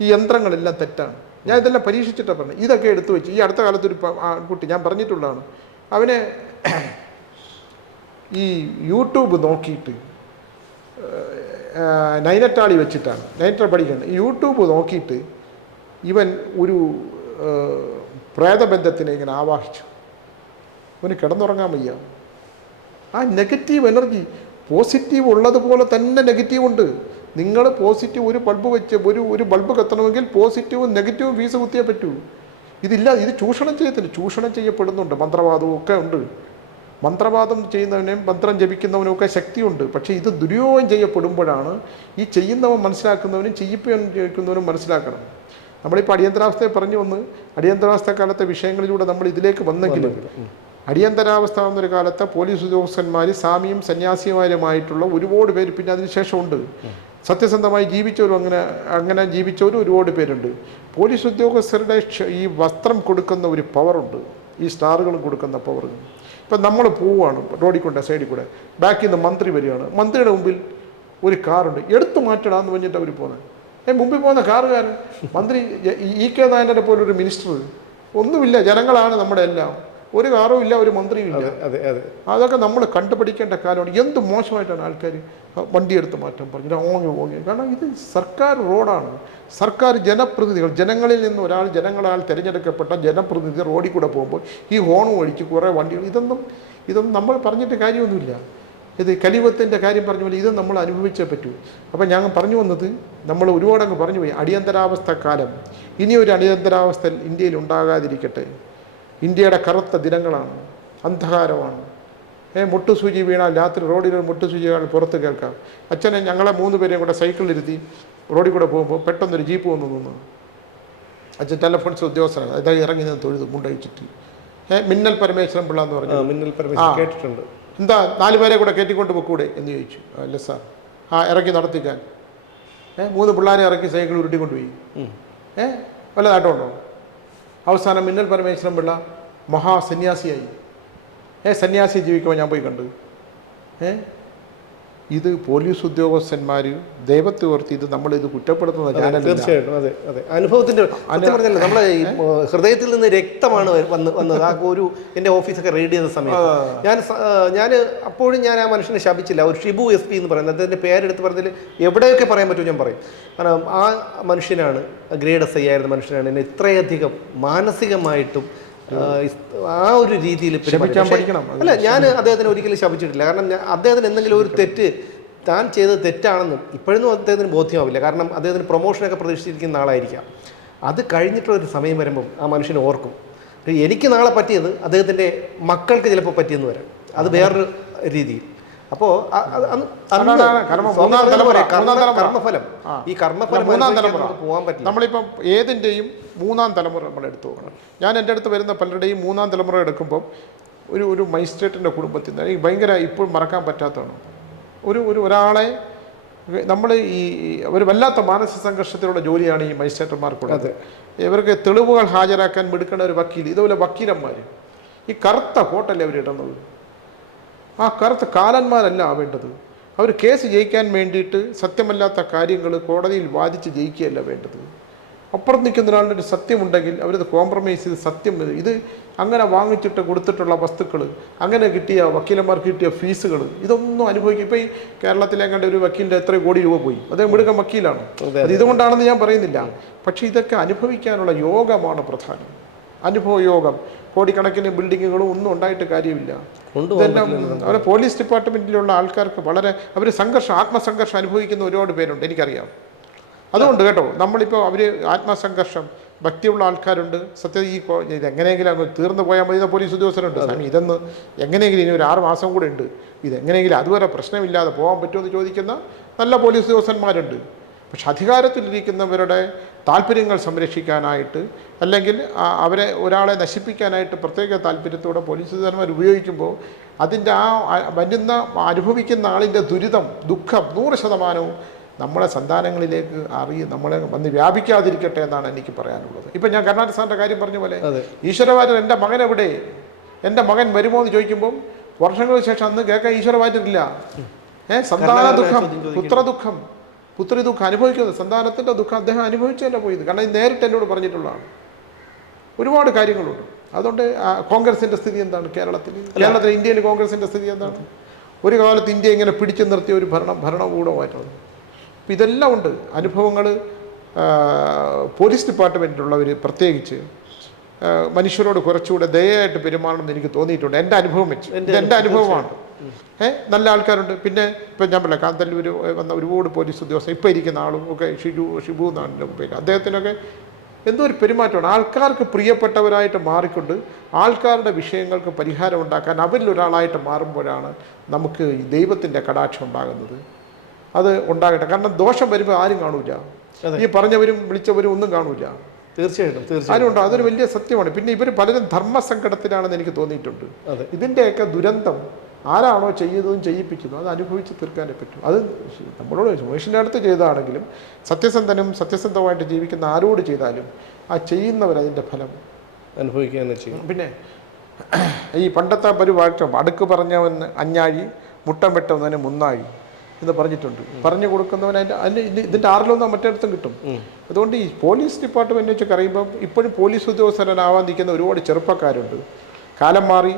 ഈ യന്ത്രങ്ങളെല്ലാം തെറ്റാണ്. ഞാൻ ഇതെല്ലാം പരീക്ഷിച്ചിട്ടാണ് പറഞ്ഞത് ഇതൊക്കെ എടുത്തു വെച്ച് ഈ അടുത്ത കാലത്ത് ഒരു ആൺകുട്ടി കുട്ടി ഞാൻ പറഞ്ഞിട്ടുള്ളതാണ് അവനെ ഈ യൂട്യൂബ് നോക്കിയിട്ട് നൈനറ്റാളി വെച്ചിട്ടാണ്. നൈനറ്റാളി പഠിക്കുന്നത് യൂട്യൂബ് നോക്കിയിട്ട് ഇവൻ ഒരു പ്രേതബന്ധത്തിനെ ഇങ്ങനെ ആവാഹിച്ചു. ഇവന് കിടന്നുറങ്ങാൻ വയ്യ. ആ നെഗറ്റീവ് എനർജി പോസിറ്റീവ് ഉള്ളതുപോലെ തന്നെ നെഗറ്റീവ് ഉണ്ട്. നിങ്ങൾ പോസിറ്റീവ് ഒരു ബൾബ് വെച്ച് ഒരു ഒരു ബൾബ് കത്തണമെങ്കിൽ പോസിറ്റീവും നെഗറ്റീവും ഫീസ് കുത്തിയേ പറ്റൂ. ഇതില്ല ഇത് ചൂഷണം ചെയ്യത്തില്ല. ചൂഷണം ചെയ്യപ്പെടുന്നുണ്ട്. മന്ത്രവാദവും ഒക്കെ ഉണ്ട്. മന്ത്രവാദം ചെയ്യുന്നവനെയും മന്ത്രം ജപിക്കുന്നവനും ഒക്കെ ശക്തിയുണ്ട്. പക്ഷേ ഇത് ദുരുപയോഗം ചെയ്യപ്പെടുമ്പോഴാണ് ഈ ചെയ്യുന്നവൻ മനസ്സിലാക്കുന്നവനും ചെയ്യിപ്പിക്കുന്നവനും മനസ്സിലാക്കണം. നമ്മളിപ്പോൾ അടിയന്തരാവസ്ഥയെ പറഞ്ഞു വന്ന് അടിയന്തരാവസ്ഥ കാലത്തെ വിഷയങ്ങളിലൂടെ നമ്മൾ ഇതിലേക്ക് വന്നെങ്കിലും അടിയന്തരാവസ്ഥ എന്നൊരു കാലത്ത് പോലീസ് ഉദ്യോഗസ്ഥന്മാർ സ്വാമിയും സന്യാസിമാരുമായിട്ടുള്ള ഒരുപാട് പേര് പിന്നെ അതിനുശേഷമുണ്ട് സത്യസന്ധമായി ജീവിച്ചവരും അങ്ങനെ അങ്ങനെ ജീവിച്ചവരും ഒരുപാട് പേരുണ്ട്. പോലീസ് ഉദ്യോഗസ്ഥരുടെ ഈ വസ്ത്രം കൊടുക്കുന്ന ഒരു പവറുണ്ട്. ഈ സ്റ്റാറുകളും കൊടുക്കുന്ന പവർ ഇപ്പം നമ്മൾ പോവുകയാണ് റോഡിൽ കൊണ്ട് സൈഡിൽ കൂടെ ബാക്കിൽ നിന്ന് മന്ത്രി വരികയാണ്. മന്ത്രിയുടെ മുമ്പിൽ ഒരു കാറുണ്ട്. എടുത്തു മാറ്റടാന്ന് പറഞ്ഞിട്ട് അവർ പോകുന്നത് ഏ മുമ്പിൽ പോകുന്ന കാറുകാരൻ മന്ത്രി ഇ കെ നായന്റെ പോലെ ഒരു മിനിസ്റ്റർ ഒന്നുമില്ല ജനങ്ങളാണ് നമ്മുടെ എല്ലാം. ഒരു കാറും ഇല്ല ഒരു മന്ത്രിയും ഇല്ല. അതെ അതെ അതൊക്കെ നമ്മൾ കണ്ടുപിടിക്കേണ്ട കാലമാണ് എന്ത് മോശമായിട്ടാണ് ആൾക്കാർ വണ്ടിയെടുത്ത് മാറ്റം പറഞ്ഞു ഓങ്ങി ഓങ്ങി. കാരണം ഇത് സർക്കാർ റോഡാണ്. സർക്കാർ ജനപ്രതിനിധികൾ ജനങ്ങളിൽ നിന്ന് ഒരാൾ ജനങ്ങളാൽ തിരഞ്ഞെടുക്കപ്പെട്ട ജനപ്രതിനിധി റോഡിൽ കൂടെ പോകുമ്പോൾ ഈ ഹോണും ഒഴിച്ച് കുറേ വണ്ടികൾ ഇതൊന്നും ഇതൊന്നും നമ്മൾ പറഞ്ഞിട്ട് കാര്യമൊന്നുമില്ല. ഇത് കലിവത്തിന്റെ കാര്യം പറഞ്ഞ പോലെ ഇത് നമ്മൾ അനുഭവിച്ചേ പറ്റൂ. അപ്പം ഞാൻ പറഞ്ഞു വന്നത് നമ്മൾ ഒരുപാടങ്ങ് പറഞ്ഞു പോയി. അടിയന്തരാവസ്ഥ കാലം. ഇനിയൊരു അടിയന്തരാവസ്ഥ ഇന്ത്യയിൽ ഉണ്ടാകാതിരിക്കട്ടെ. ഇന്ത്യയുടെ കറുത്ത ദിനങ്ങളാണ്. അന്ധകാരമാണ്. ഏ മുട്ടുസൂചി വീണാൽ രാത്രി റോഡിൽ മുട്ടു മുട്ടുസൂചി വീണാൽ പുറത്ത് കേൾക്കാം. അച്ഛനെ ഞങ്ങളെ മൂന്ന് പേരെയും കൂടെ സൈക്കിളിലിരുത്തി റോഡിൽ കൂടെ പോകുമ്പോൾ പെട്ടെന്നൊരു ജീപ്പ് വന്നു നിന്നു. അച്ഛൻ ടെലഫോൺസ് ഉദ്യോഗസ്ഥനാണ്. അതായത് ഇറങ്ങി നിന്ന് തൊഴുതു മുണ്ടഴിച്ചിട്ട്. മിന്നൽ പരമേശ്വരൻ പിള്ള എന്ന് പറഞ്ഞു. മിന്നൽ പരമേശ്വരൻ കേട്ടിട്ടുണ്ട്. എന്താ നാല് പേരെ കൂടെ കയറ്റിക്കൊണ്ട് പൊക്കൂടെ? എന്ന് ചോദിച്ചു. അല്ല സാർ. ആ ഇറക്കി നടത്തിക്കാൻ ഏ മൂന്ന് പിള്ളേരെ ഇറക്കി സൈക്കിൾ ഉരുട്ടിക്കൊണ്ടുപോയി. പോയി ഏ വല്ല നാട്ടമുണ്ടോ? അവസാനം മിന്നൽ പരമേശ്വരൻ പിള്ള മഹാസന്യാസിയായി. ഏ സന്യാസി ജീവിക്കുമ്പോൾ ഞാൻ പോയി കണ്ടു. ഏ ഇത് പോലീസ് ഉദ്യോഗസ്ഥന്മാർ ദൈവത്തെ ഓർത്തി ഇത് നമ്മൾ ഇത് കുറ്റപ്പെടുത്തുന്ന തീർച്ചയായിട്ടും അതെ അതെ. അനുഭവത്തിന്റെ സത്യം പറഞ്ഞല്ലോ നമ്മളെ ഈ ഹൃദയത്തിൽ നിന്ന് രക്തമാണ് വന്ന് വന്നത്. ആ ഒരു എന്റെ ഓഫീസൊക്കെ റെയ്ഡ് ചെയ്ത സമയത്ത്. ഞാൻ ഞാൻ അപ്പോഴും ഞാൻ ആ മനുഷ്യനെ ശപിച്ചില്ല. ഒരു ഷിബു എസ് പി എന്ന് പറയുന്നത് അദ്ദേഹത്തിന്റെ പേരെടുത്ത് പറഞ്ഞതിൽ എവിടെയൊക്കെ പറയാൻ പറ്റും ഞാൻ പറയും. കാരണം ആ മനുഷ്യനാണ് ഗ്രേഡ് എസ് ഐ ആയിരുന്ന മനുഷ്യനാണ് എന്നെ ഇത്രയധികം മാനസികമായിട്ടും ആ, ഒരു രീതിയിൽ ക്ഷമിക്കാൻ പഠിക്കണം. അല്ല ഞാൻ അദ്ദേഹത്തിന് ഒരിക്കലും ശപിച്ചിട്ടില്ല. കാരണം അദ്ദേഹത്തിന് എന്തെങ്കിലും ഒരു തെറ്റ് താൻ ചെയ്തത് തെറ്റാണെന്നും ഇപ്പോഴൊന്നും അദ്ദേഹത്തിന് ബോധ്യമാവില്ല. കാരണം അദ്ദേഹത്തിന് പ്രൊമോഷനൊക്കെ പ്രതീക്ഷിച്ചിരിക്കുന്ന ആളായിരിക്കാം. അത് കഴിഞ്ഞിട്ടുള്ള ഒരു സമയം വരുമ്പം ആ മനുഷ്യൻ ഓർക്കും. എനിക്ക് നാളെ പറ്റിയത് അദ്ദേഹത്തിന്റെ മക്കൾക്ക് ചിലപ്പോൾ പറ്റിയെന്ന് വരാം. അത്. വേറൊരു രീതിയിൽ. തലമുറ. കർമ്മഫലം. ഈ കർമ്മഫലം മൂന്നാം തലമുറ. പോകാൻ പറ്റില്ല. നമ്മളിപ്പം ഏതിന്റെയും മൂന്നാം തലമുറ നമ്മൾ എടുത്തു പോകണം ഞാൻ എന്റെ അടുത്ത് വരുന്ന പലരുടെയും മൂന്നാം തലമുറ എടുക്കുമ്പോൾ ഒരു ഒരു മജിസ്ട്രേറ്റിന്റെ കുടുംബത്തിൽ നിന്ന് എനിക്ക് ഭയങ്കര ഇപ്പോഴും മറക്കാൻ പറ്റാത്തതാണ്. ഒരു ഒരു ഒരാളെ നമ്മൾ ഈ ഒരു വല്ലാത്ത മാനസിക സംഘർഷത്തിലുള്ള ജോലിയാണ് ഈ മജിസ്ട്രേറ്റർമാർക്കുള്ളത്. ഇവർക്ക് തെളിവുകൾ ഹാജരാക്കാൻ മിടുക്കേണ്ട ഒരു വക്കീൽ ഇതുപോലെ വക്കീലന്മാർ ഈ കറുത്ത കോട്ടല്ലേ അവർ ഇടുന്നത്? ആ കറുത്ത കാലന്മാരല്ല ആവേണ്ടത് അവർ കേസ് ജയിക്കാൻ വേണ്ടിയിട്ട് സത്യമല്ലാത്ത കാര്യങ്ങൾ കോടതിയിൽ വാദിച്ച് ജയിക്കുകയല്ല വേണ്ടത്. അപ്പുറം നിൽക്കുന്ന ഒരാളുടെ ഒരു സത്യമുണ്ടെങ്കിൽ അവരത് കോംപ്രമൈസ് ചെയ്ത് സത്യം ഇത് അങ്ങനെ വാങ്ങിച്ചിട്ട് കൊടുത്തിട്ടുള്ള വസ്തുക്കൾ അങ്ങനെ കിട്ടിയ വക്കീലന്മാർക്ക് കിട്ടിയ ഫീസുകൾ ഇതൊന്നും അനുഭവിക്കും. ഇപ്പോൾ ഈ കേരളത്തിലെ കണ്ട ഒരു വക്കീലിന്റെ എത്ര കോടി രൂപ പോയി. അദ്ദേഹം മുഴുവൻ വക്കീലാണ്. അത്. ഇതുകൊണ്ടാണെന്ന് ഞാൻ പറയുന്നില്ല. പക്ഷേ ഇതൊക്കെ അനുഭവിക്കാനുള്ള യോഗമാണ് പ്രധാനം. അനുഭവ യോഗം കോടിക്കണക്കിന് ബിൽഡിങ്ങുകളും ഒന്നും ഉണ്ടായിട്ട് കാര്യമില്ല. ഇതെല്ലാം അവരെ പോലീസ് ഡിപ്പാർട്ട്മെന്റിലുള്ള ആൾക്കാർക്ക് വളരെ അവർ സംഘർഷം ആത്മസംഘർഷം അനുഭവിക്കുന്ന ഒരുപാട് പേരുണ്ട് എനിക്കറിയാം. അതുകൊണ്ട് കേട്ടോ നമ്മളിപ്പോൾ അവർ ആത്മസംഘർഷം ഭക്തിയുള്ള ആൾക്കാരുണ്ട്. സത്യത്തിൽ ഈ ഇതെങ്ങനെയെങ്കിലും ഇത് എങ്ങനെയെങ്കിലും അങ്ങ് തീർന്നു പോയാൽ മതി പോലീസ് ഉദ്യോഗസ്ഥരുണ്ട്. സ്വാമി ഇതെന്ന് എങ്ങനെയെങ്കിലും ഇനി ഒരു ആറ് മാസം കൂടെ ഉണ്ട്. ഇതെങ്ങനെയെങ്കിലും അതുവരെ പ്രശ്നമില്ലാതെ പോകാൻ പറ്റുമെന്ന് ചോദിക്കുന്ന നല്ല പോലീസ് ഉദ്യോഗസ്ഥന്മാരുണ്ട്. പക്ഷെ അധികാരത്തിലിരിക്കുന്നവരുടെ താല്പര്യങ്ങൾ സംരക്ഷിക്കാനായിട്ട് അല്ലെങ്കിൽ അവരെ ഒരാളെ നശിപ്പിക്കാനായിട്ട് പ്രത്യേക താല്പര്യത്തോടെ പോലീസ് ഉദ്യോഗസ്ഥന്മാർ ഉപയോഗിക്കുമ്പോൾ അതിന്റെ ആ വരുന്ന അനുഭവിക്കുന്ന ആളിന്റെ ദുരിതം ദുഃഖം നൂറ് ശതമാനവും നമ്മളെ സന്താനങ്ങളിലേക്ക് അറി നമ്മളെ വന്ന് വ്യാപിക്കാതിരിക്കട്ടെ എന്നാണ് എനിക്ക് പറയാനുള്ളത് ഇപ്പം ഞാൻ കർണാടക സാറിന്റെ കാര്യം പറഞ്ഞ പോലെ. ഈശ്വരവാര്യർ എന്റെ മകൻ എവിടെ എന്റെ മകൻ വരുമോ എന്ന് ചോദിക്കുമ്പം വർഷങ്ങൾക്ക് ശേഷം അന്ന് കേൾക്കാൻ ഈശ്വരവാര്യരില്ല ഏഹ് സന്താന ദുഃഖം പുത്രദുഃഖം ചോദിക്കുന്നു. പുത്രി ദുഃഖം അനുഭവിക്കുന്നത് സന്താനത്തിന്റെ ദുഃഖം അദ്ദേഹം അനുഭവിച്ചല്ല പോയത്? കാരണം ഇത് നേരിട്ട് എന്നോട് പറഞ്ഞിട്ടുള്ളതാണ്. ഒരുപാട് കാര്യങ്ങളുണ്ട്. അതുകൊണ്ട് കോൺഗ്രസിന്റെ സ്ഥിതി എന്താണ് കേരളത്തിൽ? കേരളത്തിൽ ഇന്ത്യയിൽ കോൺഗ്രസിന്റെ സ്ഥിതി എന്താണ്? ഒരു കാലത്ത് ഇന്ത്യ ഇങ്ങനെ പിടിച്ചു നിർത്തിയ ഒരു ഭരണം ഭരണകൂടമായിട്ടുള്ളത് അപ്പം ഇതെല്ലാം ഉണ്ട്. അനുഭവങ്ങൾ പോലീസ് ഡിപ്പാർട്ട്മെന്റിലുള്ളവർ പ്രത്യേകിച്ച് മനുഷ്യരോട് കുറച്ചുകൂടെ ദയയായിട്ട് പെരുമാറണം എന്ന് എനിക്ക് തോന്നിയിട്ടുണ്ട്. എന്റെ അനുഭവം വെച്ച്. എന്റെ അനുഭവമാണ്. ഏ? നല്ല ആൾക്കാരുണ്ട്. പിന്നെ ഇപ്പം ഞാൻ പറയാം കാന്തല്ലൂർ വന്ന ഒരുപാട് പോലീസ് ഉദ്യോഗസ്ഥർ ഇപ്പോൾ ഇരിക്കുന്ന ആളും ഒക്കെ ഷിജു ഷിബു എന്നാണ് പേര്. അദ്ദേഹത്തിനൊക്കെ എന്തോ ഒരു പെരുമാറ്റമാണ്. ആൾക്കാർക്ക് പ്രിയപ്പെട്ടവരായിട്ട് മാറിക്കൊണ്ട് ആൾക്കാരുടെ വിഷയങ്ങൾക്ക് പരിഹാരം ഉണ്ടാക്കാൻ അവരിൽ ഒരാളായിട്ട് മാറുമ്പോഴാണ് നമുക്ക് ഈ ദൈവത്തിന്റെ കടാക്ഷം ഉണ്ടാകുന്നത്. അത് ഉണ്ടാകട്ടെ. കാരണം ദോഷം വരുമ്പോൾ ആരും കാണൂല. ഈ പറഞ്ഞവരും വിളിച്ചവരും ഒന്നും കാണൂല. തീർച്ചയായിട്ടും തീർച്ചയായും ഉണ്ടോ അതൊരു വലിയ സത്യമാണ്. പിന്നെ ഇവർ പലരും ധർമ്മസങ്കടത്തിലാണെന്ന് എനിക്ക് തോന്നിയിട്ടുണ്ട്. അതെ. ഇതിന്റെയൊക്കെ ദുരന്തം ആരാണോ ചെയ്യുന്നതും ചെയ്യിപ്പിക്കുന്നതും അത് അനുഭവിച്ച് തീർക്കാനേ പറ്റും. അത് നമ്മളോട് സുമേഷിന്റെ അടുത്ത് ചെയ്താണെങ്കിലും സത്യസന്ധനും സത്യസന്ധമായിട്ട് ജീവിക്കുന്ന ആരോട് ചെയ്താലും ആ ചെയ്യുന്നവർ അതിന്റെ ഫലം അനുഭവിക്കുകയെന്ന് ചെയ്യും പിന്നെ ഈ പണ്ടത്തെ പരിപാട്ടം അടുക്ക് പറഞ്ഞവൻ അഞ്ഞാഴി മുട്ടം വെട്ടവന് മുന്നാഴി എന്ന് പറഞ്ഞിട്ടുണ്ട്. പറഞ്ഞു കൊടുക്കുന്നവൻ അതിന്റെ അതിന് ഇത് ഇതിന്റെ ആറിലൊന്നും മറ്റേടത്തും കിട്ടും. അതുകൊണ്ട് ഈ പോലീസ് ഡിപ്പാർട്ട്മെന്റ് വെച്ച് പറയുമ്പം ഇപ്പോഴും പോലീസ് ഉദ്യോഗസ്ഥരനാവാൻ നിൽക്കുന്ന ഒരുപാട് ചെറുപ്പക്കാരുണ്ട്. കാലം മാറി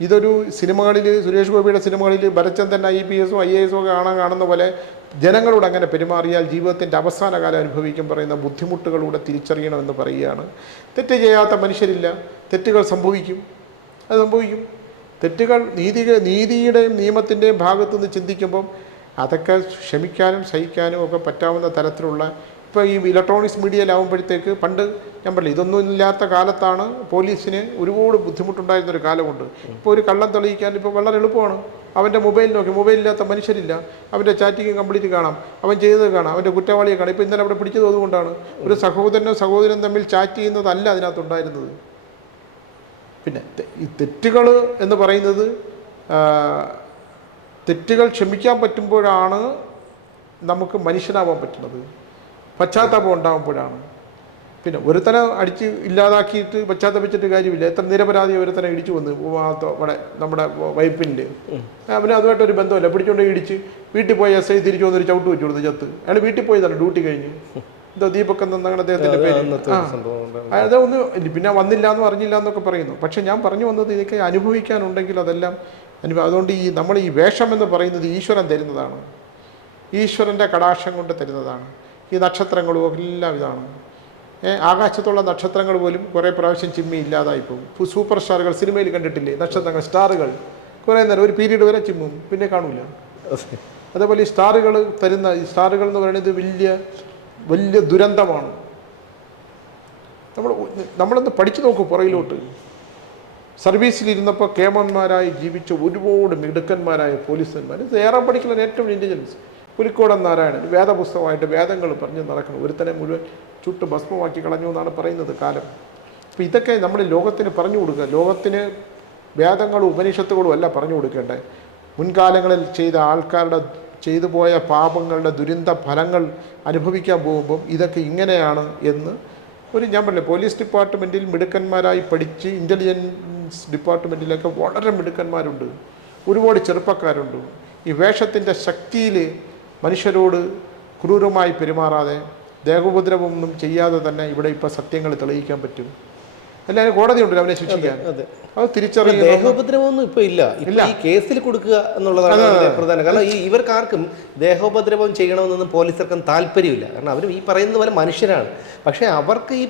ഇതൊരു സിനിമകളിൽ സുരേഷ് ഗോപിയുടെ സിനിമകളിൽ ഭരചന്ദ്രൻ ഐ പി എസും ഐ എ എസും ഒക്കെ കാണാൻ കാണുന്ന പോലെ ജനങ്ങളോട് അങ്ങനെ പെരുമാറിയാൽ ജീവിതത്തിന്റെ അവസാന കാലം അനുഭവിക്കും പറയുന്ന ബുദ്ധിമുട്ടുകളൂടെ തിരിച്ചറിയണമെന്ന് പറയുകയാണ്. തെറ്റ് ചെയ്യാത്ത മനുഷ്യരില്ല. തെറ്റുകൾ സംഭവിക്കും. അത് സംഭവിക്കും. തെറ്റുകൾ നീതി നീതിയുടെയും നിയമത്തിന്റെയും ഭാഗത്തു നിന്ന് ചിന്തിക്കുമ്പം അതൊക്കെ ക്ഷമിക്കാനും സഹിക്കാനും ഒക്കെ പറ്റാവുന്ന തരത്തിലുള്ള ഇപ്പോൾ ഈ ഇലക്ട്രോണിക്സ് മീഡിയയിലാവുമ്പോഴത്തേക്ക് പണ്ട് ഞാൻ പറഞ്ഞില്ല ഇതൊന്നും ഇല്ലാത്ത കാലത്താണ് പോലീസിന് ഒരുപാട് ബുദ്ധിമുട്ടുണ്ടായിരുന്ന ഒരു കാലമുണ്ട്. ഇപ്പോൾ ഒരു കള്ളം തെളിയിക്കാൻ ഇപ്പോൾ വളരെ എളുപ്പമാണ്. അവന്റെ മൊബൈൽ നോക്കി മൊബൈലില്ലാത്ത മനുഷ്യരില്ല. അവന്റെ ചാറ്റിങ് കംപ്ലീറ്റ് കാണാം അവൻ ചെയ്തത് കാണാം അവന്റെ കുറ്റവാളിയെ കാണാം. ഇപ്പോൾ ഇന്നലെ അവിടെ പിടിച്ചത് അതുകൊണ്ടാണ്. ഒരു സഹോദരനും സഹോദരനും തമ്മിൽ ചാറ്റ് ചെയ്യുന്നതല്ല അതിനകത്തുണ്ടായിരുന്നത്. പിന്നെ ഈ തെറ്റുകൾ എന്ന് പറയുന്നത് തെറ്റുകൾ ക്ഷമിക്കാൻ പറ്റുമ്പോഴാണ് നമുക്ക് മനുഷ്യനാവാൻ പറ്റുന്നത്. പശ്ചാത്താപം ഉണ്ടാകുമ്പോഴാണ്. പിന്നെ ഒരുത്തനെ അടിച്ച് ഇല്ലാതാക്കിയിട്ട് പശ്ചാത്തപിച്ചിട്ട് കാര്യമില്ല. എത്ര നിരപരാധി ഒരുത്തനെ ഇടിച്ചു വന്ന് നമ്മുടെ നമ്മുടെ വൈപ്പിന്റെ അവന് അതുമായിട്ടൊരു ബന്ധമില്ല. പിടിച്ചുകൊണ്ട് ഇടിച്ച് വീട്ടിൽ പോയി എസ് ഐ തിരിച്ചു വന്നൊരു ചവിട്ട് വെച്ചു കൊടുത്ത് ചത്ത്. അയാൾ വീട്ടിൽ പോയി തന്നെ ഡ്യൂട്ടി കഴിഞ്ഞ്. എന്തോ ദീപക് എന്നാണ് അദ്ദേഹത്തിന്റെ പേര്. അത് ഒന്ന് പിന്നെ വന്നില്ല എന്ന് പറഞ്ഞില്ല എന്നൊക്കെ പറയുന്നു. പക്ഷെ ഞാൻ പറഞ്ഞു വന്നത് ഇതൊക്കെ അനുഭവിക്കാനുണ്ടെങ്കിൽ അതെല്ലാം അനുഭവം അതുകൊണ്ട് ഈ നമ്മൾ ഈ വേഷം എന്ന് പറയുന്നത് ഈശ്വരൻ തരുന്നതാണ്. ഈശ്വരന്റെ കടാക്ഷം കൊണ്ട് തരുന്നതാണ്. ഈ നക്ഷത്രങ്ങളും എല്ലാം ഇതാണ്. ആകാശത്തുള്ള നക്ഷത്രങ്ങൾ പോലും കുറേ പ്രാവശ്യം ചിമ്മി ഇല്ലാതായി പോകും. സൂപ്പർ സ്റ്റാറുകൾ സിനിമയിൽ കണ്ടിട്ടില്ലേ? നക്ഷത്രങ്ങൾ സ്റ്റാറുകൾ. കുറേ നേരം ഒരു പീരീഡ് വരെ ചിമ്മും പിന്നെ കാണൂല. അതേപോലെ ഈ സ്റ്റാറുകൾ തരുന്ന ഈ സ്റ്റാറുകൾ എന്ന് പറയുന്നത് വലിയ വലിയ ദുരന്തമാണ്. നമ്മൾ നമ്മളൊന്ന് പഠിച്ചു നോക്കൂ പുറകിലോട്ട്. സർവീസിലിരുന്നപ്പോൾ കേമന്മാരായി ജീവിച്ച ഒരുപാട് മിടുക്കന്മാരായ ഇത് ഏറെ പഠിക്കുന്ന ഏറ്റവും ഇന്റലിജൻസ് പുലിക്കോടൻ നാരായണൻ വേദപുസ്തകമായിട്ട് വേദങ്ങൾ പറഞ്ഞ് നടക്കണം. ഒരുത്തനെ മുഴുവൻ ചുട്ട് ഭസ്മമാക്കി കളഞ്ഞു എന്നാണ് പറയുന്നത് കാലം. അപ്പം ഇതൊക്കെ നമ്മൾ ലോകത്തിന് പറഞ്ഞു കൊടുക്കുക. ലോകത്തിന് വേദങ്ങളും ഉപനിഷത്തുകളും അല്ല പറഞ്ഞു കൊടുക്കേണ്ടത്. മുൻകാലങ്ങളിൽ ചെയ്ത ആൾക്കാരുടെ ചെയ്തു പോയ പാപങ്ങളുടെ ദുരന്ത ഫലങ്ങൾ അനുഭവിക്കാൻ പോകുമ്പം ഇതൊക്കെ ഇങ്ങനെയാണ് എന്ന് ഒരു ഞാൻ പറഞ്ഞില്ലേ പോലീസ് ഡിപ്പാർട്ട്മെന്റിൽ മിടുക്കന്മാരായി പഠിച്ച് ഇന്റലിജൻസ് ഡിപ്പാർട്ട്മെന്റിലൊക്കെ വളരെ മിടുക്കന്മാരുണ്ട്. ഒരുപാട് ചെറുപ്പക്കാരുണ്ട്. ഈ വേഷത്തിന്റെ ശക്തിയിൽ മനുഷ്യരോട് ക്രൂരമായി പെരുമാറാതെ ദേഹോപദ്രവമൊന്നും ചെയ്യാതെ തന്നെ ഇവിടെ ഇപ്പോൾ സത്യങ്ങൾ തെളിയിക്കാൻ പറ്റും. എല്ലാവരും കോടതിയുണ്ടല്ലോ അവനെ ശിക്ഷിക്കാൻ. അതെ. തിരിച്ചറിയാൻ ദേഹോപദ്രവമൊന്നും ഇപ്പൊ ഇല്ല. ഇല്ല. ഈ കേസിൽ കൊടുക്കുക എന്നുള്ളതാണ് പ്രധാനം. കാരണം ഈ ഇവർക്കാർക്കും ദേഹോപദ്രവം ചെയ്യണമെന്നൊന്നും പോലീസർക്കും താല്പര്യമില്ല. കാരണം അവരും ഈ പറയുന്ന പോലെ മനുഷ്യരാണ്. പക്ഷേ അവർക്ക് ഈ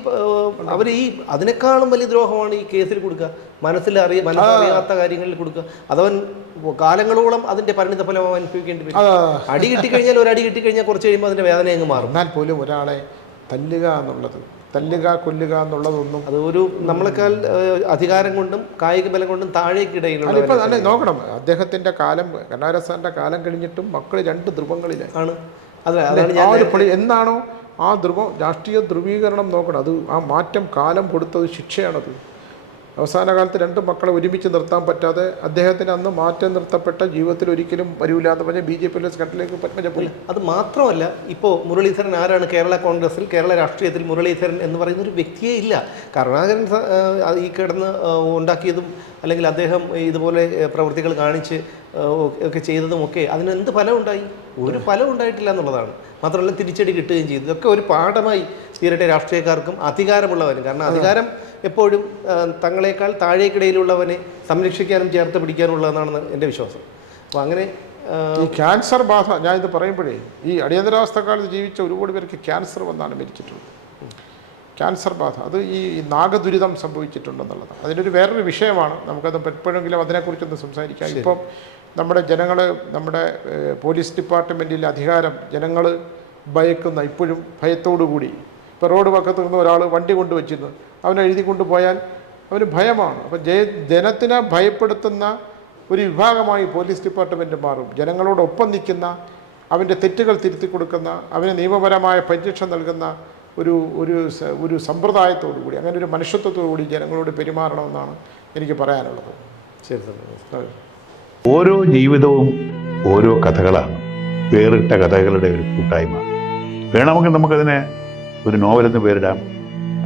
അവർ ഈ അതിനേക്കാളും വലിയ ദ്രോഹമാണ് ഈ കേസിൽ കൊടുക്കുക. മനസ്സിൽ അറിയ മനസ്സറിയാത്ത കാര്യങ്ങളിൽ കൊടുക്കുക. അതവൻ കാലങ്ങളോളം അതിന്റെ പരിണിത ഫലം അവൻ അനുഭവിക്കേണ്ടി വരും. അടി കിട്ടിക്കഴിഞ്ഞാൽ ഒരു അടി കിട്ടിക്കഴിഞ്ഞാൽ കുറച്ച് കഴിയുമ്പോൾ അതിന്റെ വേദന അങ്ങ് മാറും. എന്നാൽ പോലും ഒരാളെ തല്ലുക എന്നുള്ളത് തല്ലുക കൊല്ലുക എന്നുള്ളതൊന്നും അത് ഒരു നമ്മളെക്കാൾ അധികാരം കൊണ്ടും കായിക ബലം കൊണ്ടും താഴേക്കിടയിലുള്ള അല്ല ഇപ്പം അല്ലെ നോക്കണം. അദ്ദേഹത്തിന്റെ കാലം കരുണാരസാറിന്റെ കാലം കഴിഞ്ഞിട്ടും മക്കൾ രണ്ട് ധ്രുവങ്ങളിലാണ് ആണ്. അതെ എന്നാണോ ആ ധ്രുവം രാഷ്ട്രീയ ധ്രുവീകരണം നോക്കണം. അത് ആ മാറ്റം കാലം കൊടുത്തത് ശിക്ഷയാണത്. അവസാന കാലത്ത് രണ്ട് മക്കളെ ഒരുമിച്ച് നിർത്താൻ പറ്റാതെ അദ്ദേഹത്തിന് അന്ന് മാറ്റം നിർത്തപ്പെട്ട ജീവിതത്തിൽ ഒരിക്കലും വരില്ല എന്ന് പറഞ്ഞ് ബി ജെ പിയിലെ സെക്രട്ടറിയിലേക്ക് പത്മജ പോയി. അത് മാത്രമല്ല ഇപ്പോൾ മുരളീധരൻ ആരാണ് കേരള കോൺഗ്രസിൽ കേരള രാഷ്ട്രീയത്തിൽ മുരളീധരൻ എന്ന് പറയുന്ന ഒരു വ്യക്തിയേ ഇല്ല. കരുണാകരൻ ഈ കിടന്ന് ഉണ്ടാക്കിയതും അല്ലെങ്കിൽ അദ്ദേഹം ഇതുപോലെ പ്രവൃത്തികൾ കാണിച്ച് ഒക്കെ ചെയ്തതും ഒക്കെ അതിന് എന്ത് ഫലമുണ്ടായി? ഒരു ഫലം ഉണ്ടായിട്ടില്ല എന്നുള്ളതാണ്. മാത്രമല്ല തിരിച്ചടി കിട്ടുകയും ചെയ്തു. ഇതൊക്കെ ഒരു പാഠമായി തീരട്ടെ രാഷ്ട്രീയക്കാർക്കും അധികാരമുള്ളവരും കാരണം അധികാരം എപ്പോഴും തങ്ങളെക്കാൾ താഴേക്കിടയിലുള്ളവനെ സംരക്ഷിക്കാനും ചേർത്ത് പിടിക്കാനുള്ളതെന്നാണ് എന്റെ വിശ്വാസം. അപ്പോൾ അങ്ങനെ ഈ ക്യാൻസർ ബാധ ഞാൻ ഇത് പറയുമ്പോഴേ ഈ അടിയന്തരാവസ്ഥ കാലത്ത് ജീവിച്ച ഒരുപാട് പേർക്ക് ക്യാൻസർ വന്നാണ് മരിച്ചിട്ടുള്ളത്. ക്യാൻസർ ബാധ അത് ഈ നാഗദുരിതം സംഭവിച്ചിട്ടുണ്ടെന്നുള്ളതാണ് അതിനൊരു വേറൊരു വിഷയമാണ് നമുക്കത് എപ്പോഴെങ്കിലും അതിനെക്കുറിച്ചൊന്ന് സംസാരിക്കാം. ഇപ്പം നമ്മുടെ ജനങ്ങൾ നമ്മുടെ പോലീസ് ഡിപ്പാർട്ട്മെന്റിൽ അധികാരം ജനങ്ങൾ ഭയക്കുന്ന ഇപ്പോഴും ഭയത്തോടു കൂടി ഇപ്പോൾ റോഡ് പക്കത്ത് നിന്ന് ഒരാൾ വണ്ടി കൊണ്ടുവച്ചിരുന്നു. അവനെ എഴുതി കൊണ്ടുപോയാൽ അവന് ഭയമാണ്. അപ്പം ജയ ജനത്തിനെ ഭയപ്പെടുത്തുന്ന ഒരു വിഭാഗമായി പോലീസ് ഡിപ്പാർട്ട്മെന്റ് മാറും. ജനങ്ങളോടൊപ്പം നിൽക്കുന്ന അവന്റെ തെറ്റുകൾ തിരുത്തി കൊടുക്കുന്ന അവന് നിയമപരമായ പരിരക്ഷ നൽകുന്ന ഒരു ഒരു ഒരു സമ്പ്രദായത്തോടു കൂടി അങ്ങനെ ഒരു മനുഷ്യത്വത്തോടു കൂടി ജനങ്ങളോട് പെരുമാറണമെന്നാണ് എനിക്ക് പറയാനുള്ളത്. ശരി സാർ ഓരോ ജീവിതവും ഓരോ കഥകളാണ്. വേറിട്ട കഥകളുടെ ഒരു കൂട്ടായ്മ. വേണമെങ്കിൽ നമുക്കതിനെ ഒരു നോവലെന്ന് പേരിടാം.